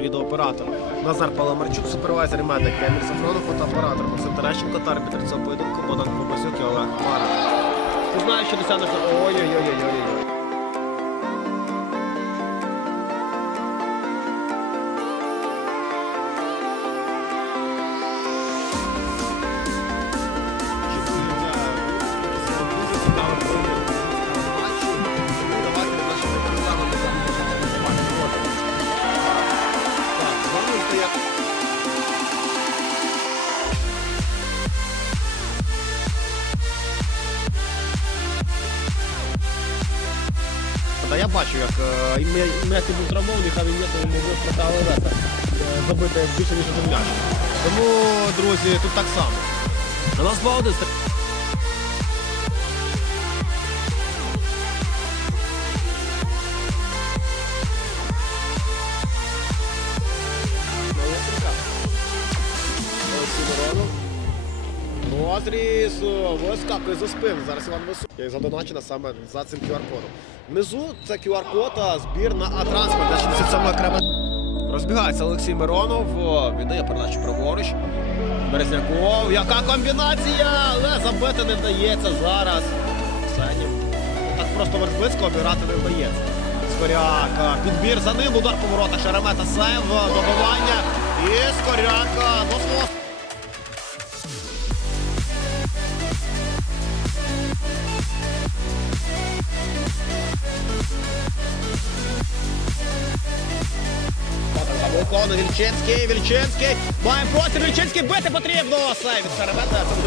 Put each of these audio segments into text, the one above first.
відеооператор. Назар Паламарчук, супервайзер і медик, Емір Сафронов, фотооператор, Максим Терещенко та арбітр цього поєдинку Богдан Кобасюк і Олег Хмара. Ти знаєш, що досягнеш... Ой-ой-ой-ой-ой. Бачу, як Месі був травмований, хай він йому був протягли леса забити більше, ніж один м'яч. Тому, друзі, тут так само. У нас 2-1. Розріз вискакує за спину. Зараз Іван Вису. Як задоначена саме за цим QR-кодом. Внизу це QR-код, збір на А-транспорт, де 67 окрема. Розбігається Олексій Миронов, віддає передачу праворуч. Березняков. Яка комбінація! Але забити не вдається зараз. Сенів. Так просто верхвицько обіграти не вдається. Скоряка. Підбір за ним. Удар поворота Шеремета Сев. Добивання. І Скоряка. Ну, Виконує Вільчинський, Вільчинський. Має простір, Вільчинський бити потрібно. Сейв від.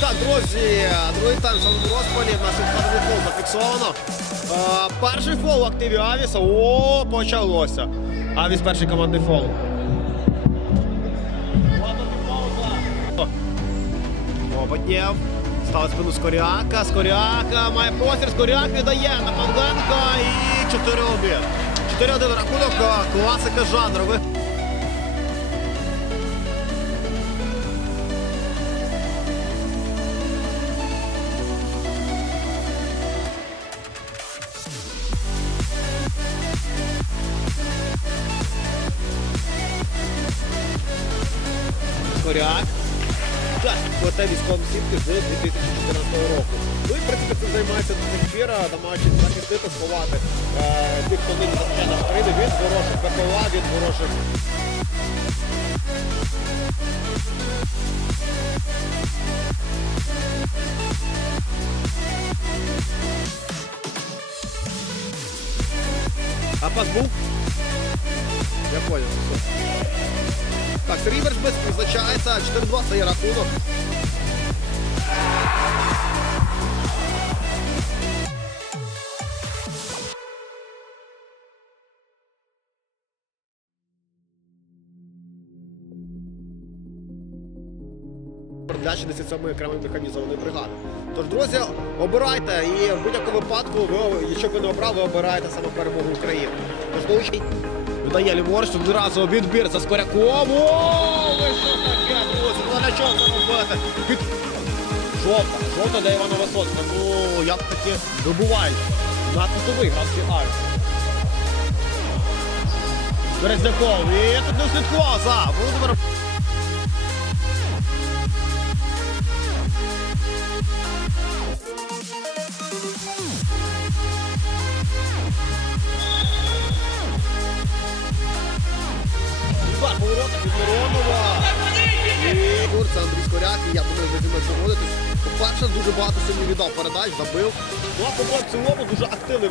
Так, друзі, другий тайм в самому розпалі. У нас відкладений фол зафіксовано. Е, перший фол в активі Авіса. О, почалося. Авіс перший командний фол. Ободнєв. Ставить спину Скоряка. Скоряка має простір. Скоряк віддає на Павленка. І 4-1. 4-1 рахунок. Класика жанру. Ви- Скоряк. Плате військовим сітки з 2014 року. Ну і в принципі цим займається до намагаючись захистити, сховати е, тих, хто нині захищає нашу від ворожих ППЛА, від ворожих. А пас був? Я понял. Так, Сергій Вершбис призначається, 4-2 стає рахунок. Передачі 97-ї окремої механізованої бригади. Тож, друзі, обирайте і в будь-якому випадку, ви, якщо ви не обрали, ви обираєте саме перемогу України. Тож долучіть. Видає ліворуч, одразу відбір за Скоряком. О, ви що таке, друзі? Ну на чому це робити? Під... Жовта, жовта для Івана Висоцька. Ну, як таки добувають. На виграв гравці Арс. Березняков. І тут не слідкував за Володимиром. Тур, це Андрій Скоряк, і я думаю, ви зі заводитись. По-перше, дуже багато сьогодні віддав передач, забив. Ну а по цілому дуже активний.